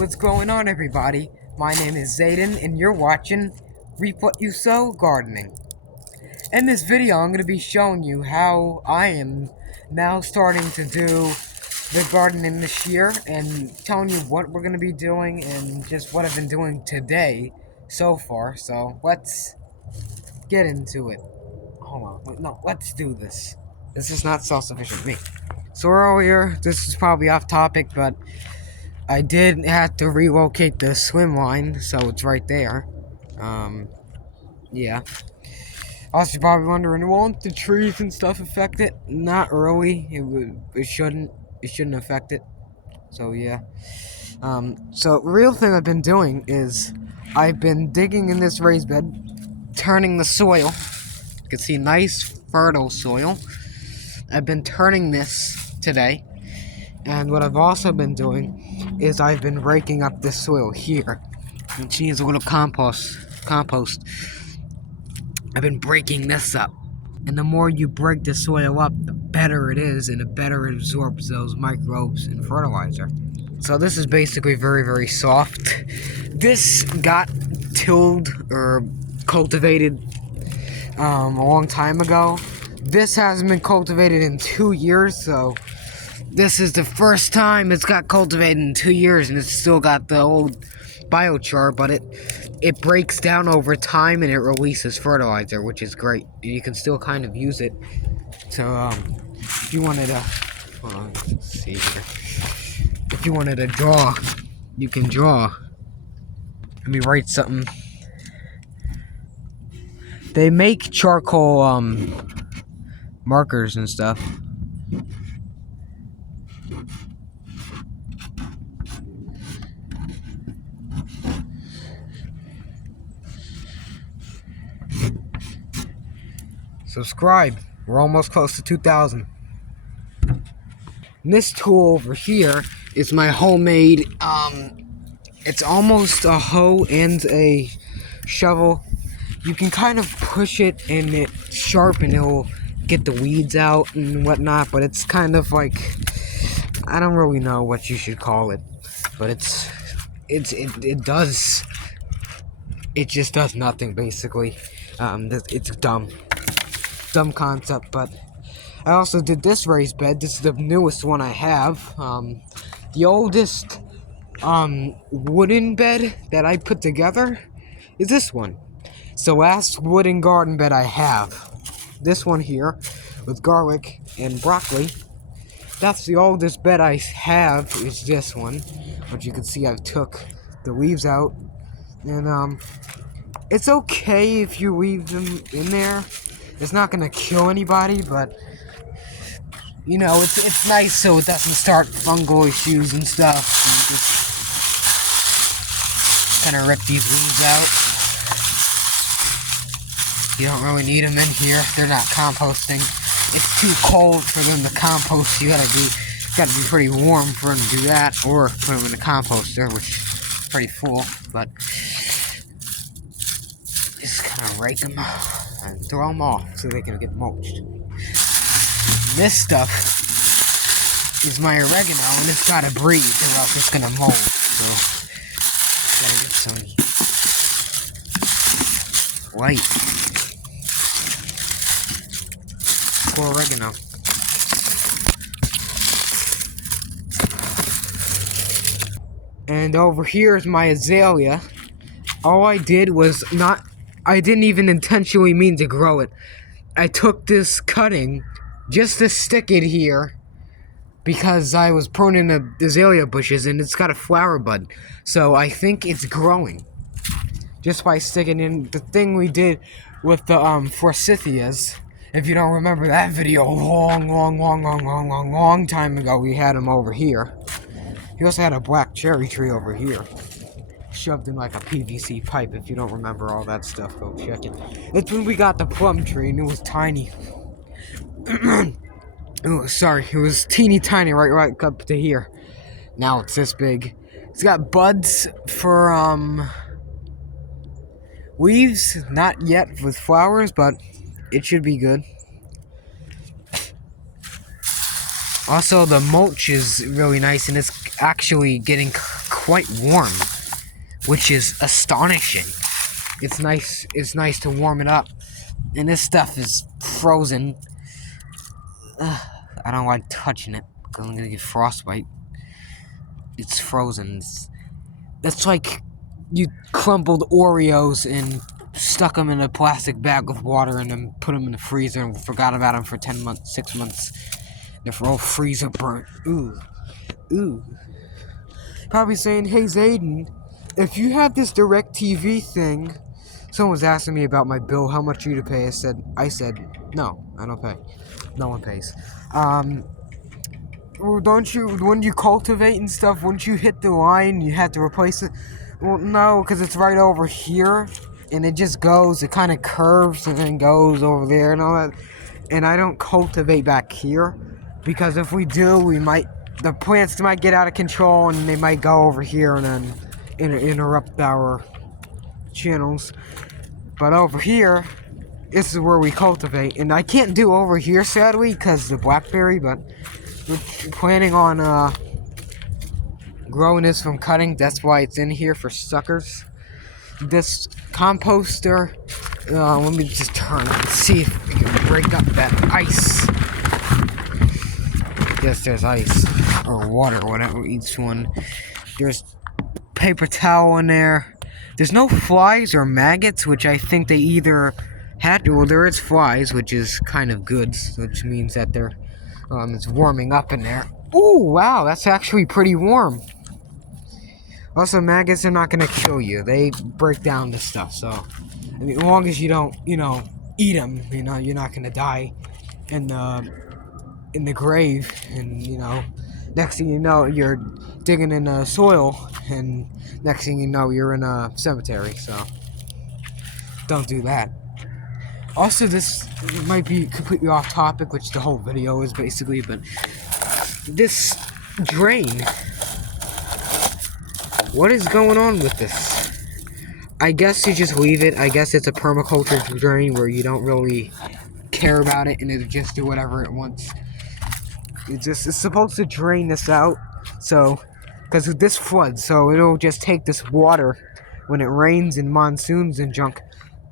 what's going on, everybody? My name is Zayden, and you're watching Reap What You Sow Gardening. In this video, I'm going to be showing you how I am now starting to do the gardening this year, and telling you what we're going to be doing, and just what I've been doing today so far. So, let's get into it. Hold on. Wait, no, let's do this. This is not self-sufficient me. So earlier, this is probably off topic, but I did have to relocate the swim line, so it's right there. Yeah. Also, you're probably wondering, won't the trees and stuff affect it? Not really. It shouldn't. It shouldn't affect it. So yeah. So the real thing I've been doing is I've been digging in this raised bed, turning the soil. You can see nice fertile soil. I've been turning this today. And what I've also been doing is I've been breaking up this soil here. You can see it's a little compost. I've been breaking this up. And the more you break the soil up, the better it is, and the better it absorbs those microbes and fertilizer. So this is basically very, very soft. This got tilled or cultivated a long time ago. This hasn't been cultivated in 2 years, so this is the first time it's got cultivated in 2 years, and it's still got the old biochar, but it breaks down over time and it releases fertilizer, which is great. You can still kind of use it. So if you wanted to, hold on, let's see here. If you wanted to draw, you can draw. Let me write something. They make charcoal markers and stuff. Subscribe. We're almost close to 2,000. This tool over here is my homemade, it's almost a hoe and a shovel. You can kind of push it and it's sharp and it'll get the weeds out and whatnot, but it's kind of like, I don't really know what you should call it, but it just does nothing basically. It's dumb concept, but I also did this raised bed. This is the newest one I have. The oldest wooden bed that I put together is this one. It's the last wooden garden bed I have. This one here with garlic and broccoli. That's the oldest bed I have, is this one. But you can see I've took the leaves out. And it's okay if you leave them in there. It's not gonna kill anybody, but you know, it's nice so it doesn't start fungal issues and stuff. And just kind of rip these leaves out. You don't really need them in here. They're not composting. It's too cold for them to compost. You gotta be pretty warm for them to do that, or put them in the composter, which is pretty full. But just kind of rake them and throw them off so they can get mulched. This stuff is my oregano, and it's gotta breathe or else it's gonna mold. So gotta get some light for oregano. And over here is my azalea. All I did was I didn't even intentionally mean to grow it. I took this cutting just to stick it here because I was pruning the azalea bushes and it's got a flower bud. So I think it's growing just by sticking in. The thing we did with the forsythias, if you don't remember that video, long time ago, we had them over here. We also had a black cherry tree over here, shoved in like a PVC pipe. If you don't remember all that stuff, go check it. It's when we got the plum tree and it was tiny. Oh, sorry, it was teeny tiny right up to here. Now it's this big. It's got buds for leaves, not yet with flowers, but it should be good. Also, the mulch is really nice, and it's actually getting quite warm, which is astonishing. It's nice. It's nice to warm it up, and this stuff is frozen. I don't like touching it because I'm gonna get frostbite. It's frozen. That's like you crumbled Oreos and stuck them in a plastic bag with water and then put them in the freezer and forgot about them for 10 months, 6 months. They're all freezer burnt. Ooh. Ooh. Probably saying, hey Zayden, if you have this DirecTV thing, someone was asking me about my bill, how much you to pay. I said, no, I don't pay. No one pays. Don't you, when you cultivate and stuff, once you hit the line, you have to replace it? Well, no, because it's right over here, and it just goes, it kind of curves and then goes over there and all that. And I don't cultivate back here, because if we do, the plants might get out of control, and they might go over here and then interrupt our channels. But over here, this is where we cultivate, and I can't do over here, sadly, because the blackberry, but we're planning on growing this from cutting. That's why it's in here for suckers. This composter, let me just turn it and see if we can break up that ice. Yes, there's ice, or water, whatever, each one. There's paper towel in there. There's no flies or maggots, which I think they either had to, well, there is flies, which is kind of good, which means that they're, it's warming up in there. Ooh, wow, that's actually pretty warm. Also, maggots are not going to kill you. They break down the stuff, so, I mean, as long as you don't, eat them, you're not going to die in the grave, and, next thing you know, you're digging in the soil, and next thing you know, you're in a cemetery, so don't do that. Also, this might be completely off topic, which the whole video is basically, but this drain, what is going on with this? I guess you just leave it. I guess it's a permaculture drain where you don't really care about it and it'll just do whatever it wants. It's supposed to drain this out, so, because this floods, so it'll just take this water when it rains and monsoons and junk.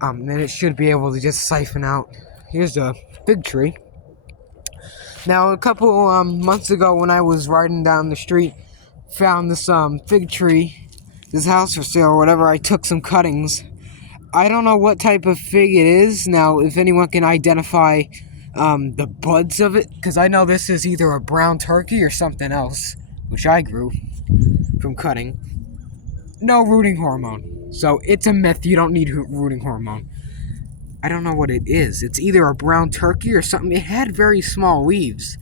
Then it should be able to just siphon out. Here's a fig tree. Now, a couple months ago, when I was riding down the street, found this fig tree, this house for sale or whatever. I took some cuttings. I don't know what type of fig it is. Now, if anyone can identify the buds of it, because I know this is either a brown turkey or something else, which I grew from cutting. No rooting hormone. So, it's a myth. You don't need rooting hormone. I don't know what it is. It's either a brown turkey or something. It had very small leaves.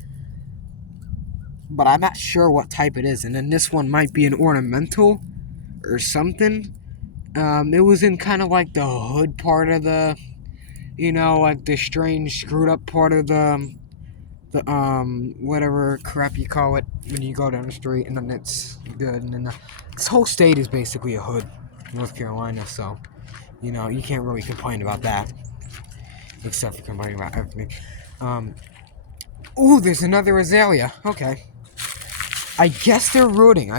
But I'm not sure what type it is. And then this one might be an ornamental or something. It was in kind of like the hood part of the, like the strange screwed up part of the whatever crap you call it when you go down the street, and then it's good. And then this whole state is basically a hood. North Carolina, so you can't really complain about that, except for complaining about everything. Ooh, there's another azalea. Okay, I guess they're rooting.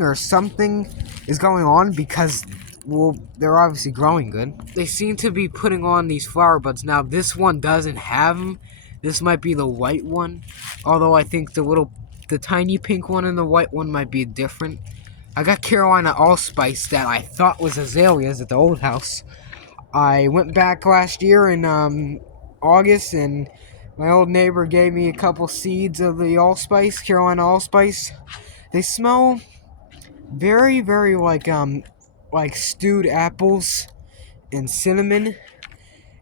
Or something is going on, because, well, they're obviously growing good. They seem to be putting on these flower buds. Now, this one doesn't have them. This might be the white one, although I think the tiny pink one and the white one might be different. I got Carolina Allspice that I thought was azaleas at the old house. I went back last year in August, and my old neighbor gave me a couple seeds of the allspice, Carolina Allspice. They smell very, very like stewed apples and cinnamon.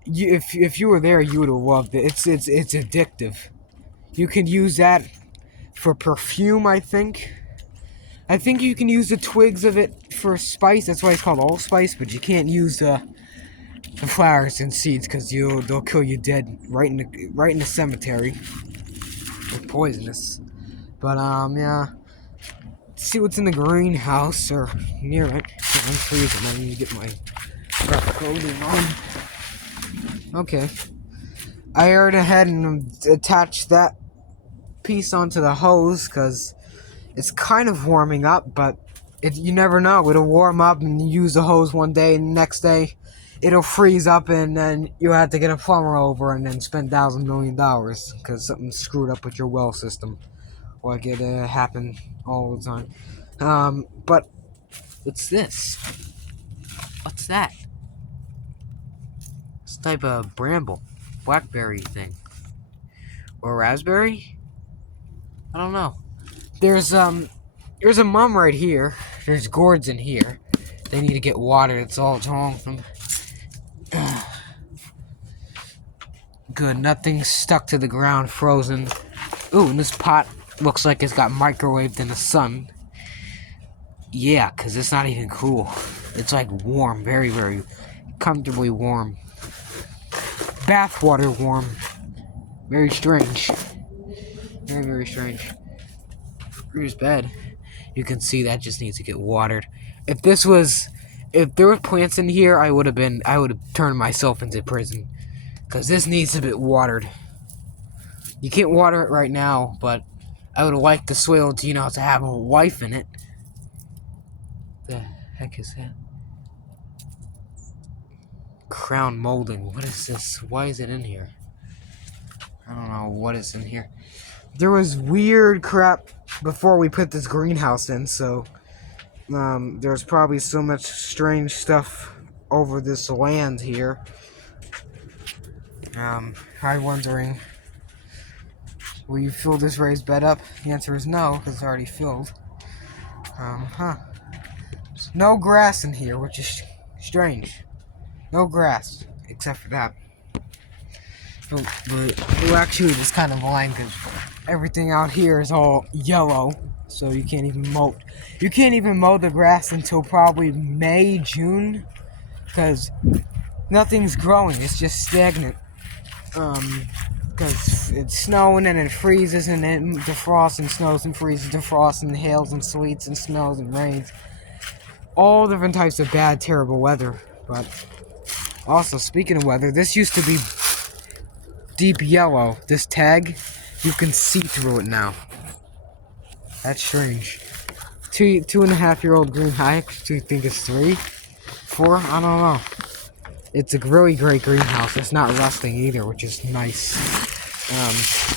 If you were there, you would have loved it. It's addictive. You can use that for perfume, I think. I think you can use the twigs of it for spice. That's why it's called allspice. But you can't use the flowers and seeds, because they'll kill you dead right in the cemetery. They're poisonous. But yeah. Let's see what's in the greenhouse or near it. I'm freezing. I need to get my clothing on. Okay. I already ahead and attached that piece onto the hose because it's kind of warming up, but You never know. It'll warm up and you use the hose one day, and the next day it'll freeze up, and then you have to get a plumber over and then spend $1,000 million because something screwed up with your well system. Like it happen all the time. But what's this? What's that? This type of bramble, blackberry thing, or raspberry? I don't know. There's a mum right here. There's gourds in here. They need to get watered. That's all that's wrong with them. Good. Nothing's stuck to the ground, frozen. Ooh, and this pot looks like it's got microwaved in the sun. Yeah, because it's not even cool. It's like warm, very, very comfortably warm. Bathwater warm. Very strange. Very, very strange. Here's bed. You can see that just needs to get watered. If there were plants in here, I would have turned myself into prison. Because this needs to be watered. You can't water it right now, but I would have liked the soil to have a life in it. The heck is that? Crown molding. What is this? Why is it in here? I don't know what is in here. There was weird crap before we put this greenhouse in, so there's probably so much strange stuff over this land here. I'm wondering, will you fill this raised bed up? The answer is no, because it's already filled. There's no grass in here, which is strange. No grass, except for that. But actually, it's kind of blind because everything out here is all yellow, so you can't even mow. You can't even mow the grass until probably May, June, because nothing's growing. It's just stagnant. Because it's snowing and it freezes and it defrosts and snows and freezes, defrosts and hails and sleets and snows and rains. All different types of bad, terrible weather. But also, speaking of weather, this used to be deep yellow. This tag, you can see through it now. That's strange. 2.5-year-old green. I actually think it's 3, 4. I don't know. It's a really great greenhouse. It's not rusting either, which is nice.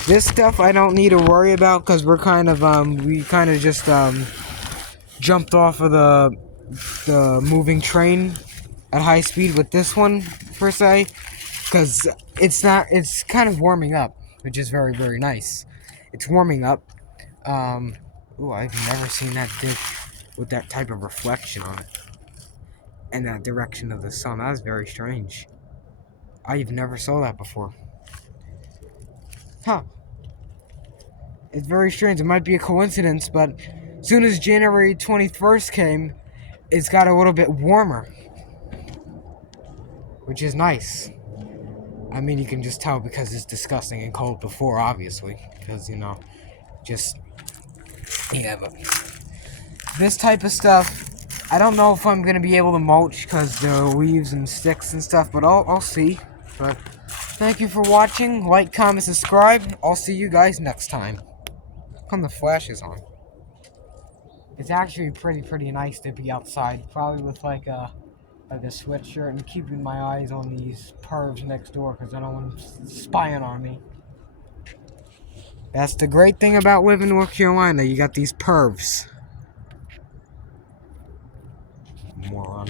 This stuff I don't need to worry about because we kind of just jumped off of the moving train at high speed with this one per se, because it's kind of warming up, which is very, very nice. It's warming up. Ooh, I've never seen that dick with that type of reflection on it. And that direction of the sun. That is very strange. I've never saw that before. Huh. It's very strange. It might be a coincidence, but as soon as January 21st came, it's got a little bit warmer. Which is nice. I mean, you can just tell because it's disgusting and cold before, obviously. Because, but this type of stuff, I don't know if I'm going to be able to mulch because the leaves and sticks and stuff, but I'll see. But thank you for watching. Like, comment, subscribe. I'll see you guys next time. Come the flash is on. It's actually pretty nice to be outside. Probably with like a sweatshirt and keeping my eyes on these pervs next door because I don't want them spying on me. That's the great thing about living in North Carolina. You got these pervs. Moron.